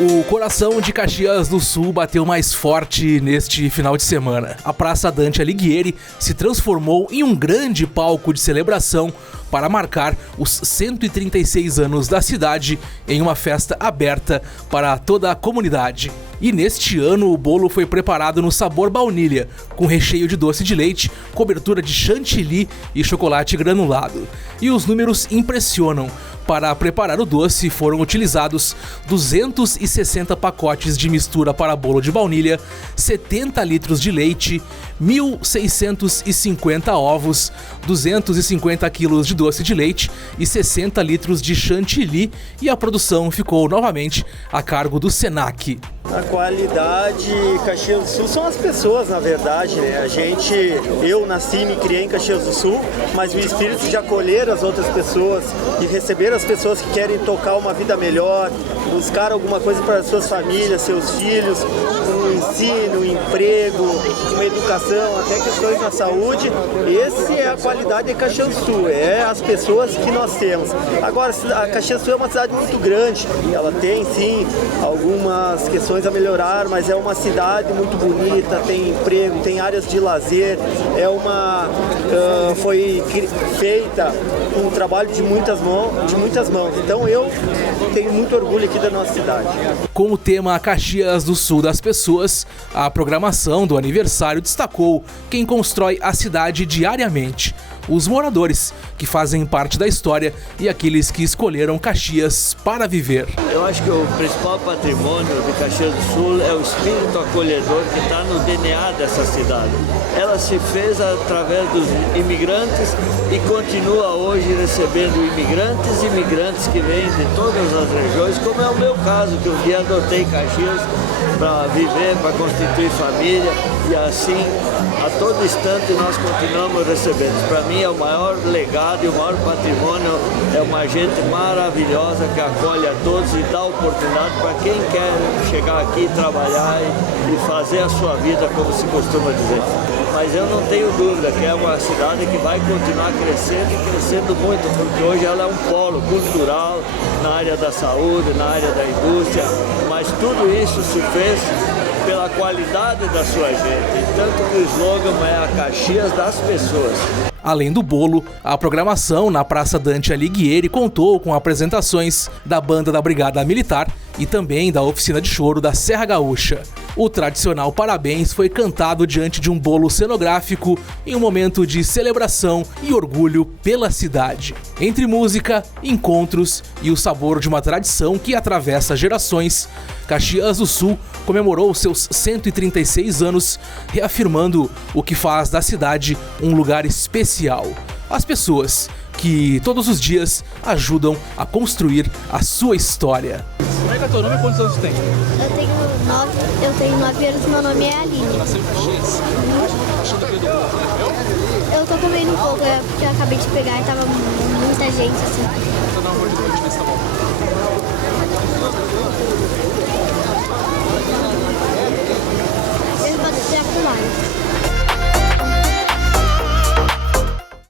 O coração de Caxias do Sul bateu mais forte neste final de semana. A Praça Dante Alighieri se transformou em um grande palco de celebração para marcar os 136 anos da cidade em uma festa aberta para toda a comunidade. E neste ano o bolo foi preparado no sabor baunilha, com recheio de doce de leite, cobertura de chantilly e chocolate granulado. E os números impressionam. Para preparar o doce foram utilizados 260 pacotes de mistura para bolo de baunilha, 70 litros de leite, 1.650 ovos, 250 quilos de doce de leite e 60 litros de chantilly, e a produção ficou novamente a cargo do Senac. A qualidade Caxias do Sul são as pessoas, na verdade, né? Eu nasci e me criei em Caxias do Sul, mas o espírito de acolher as outras pessoas e receber as pessoas que querem tocar uma vida melhor, buscar alguma coisa para as suas famílias, seus filhos, um ensino, um emprego, uma educação, até questões na saúde. Essa é a qualidade de Caxias do Sul, é as pessoas que nós temos. Agora, a Caxias do Sul é uma cidade muito grande, ela tem sim algumas questões a melhorar, mas é uma cidade muito bonita, tem emprego, tem áreas de lazer, foi feita um trabalho de muitas mãos. Então eu tenho muito orgulho aqui da nossa cidade. Com o tema Caxias do Sul das Pessoas, a programação do aniversário destacou quem constrói a cidade diariamente: os moradores, que fazem parte da história, e aqueles que escolheram Caxias para viver. Eu acho que o principal patrimônio de Caxias do Sul é o espírito acolhedor que está no DNA dessa cidade. Ela se fez através dos imigrantes e continua hoje recebendo imigrantes e imigrantes que vêm de todas as regiões, como é o meu caso, que um dia adotei Caxias para viver, para constituir família, e assim, a todo instante nós continuamos recebendo. Para mim é o maior legado e o maior patrimônio, é uma gente maravilhosa que acolhe a todos e dá oportunidade para quem quer chegar aqui, trabalhar e fazer a sua vida, como se costuma dizer. Mas eu não tenho dúvida que é uma cidade que vai continuar crescendo e crescendo muito, porque hoje ela é um polo cultural na área da saúde, na área da indústria, mas tudo isso se fez pela qualidade da sua gente, tanto que o slogan é a Caxias das Pessoas. Além do bolo, a programação na Praça Dante Alighieri contou com apresentações da banda da Brigada Militar e também da oficina de choro da Serra Gaúcha. O tradicional parabéns foi cantado diante de um bolo cenográfico em um momento de celebração e orgulho pela cidade. Entre música, encontros e o sabor de uma tradição que atravessa gerações, Caxias do Sul comemorou seus 136 anos, reafirmando o que faz da cidade um lugar especial: as pessoas que todos os dias ajudam a construir a sua história. Como é que é teu nome e quantos anos você tem? Eu tenho 9 anos e meu nome é Aline. Nasceu em Caxias? Eu tô comendo um pouco, porque eu acabei de pegar e tava muita gente assim.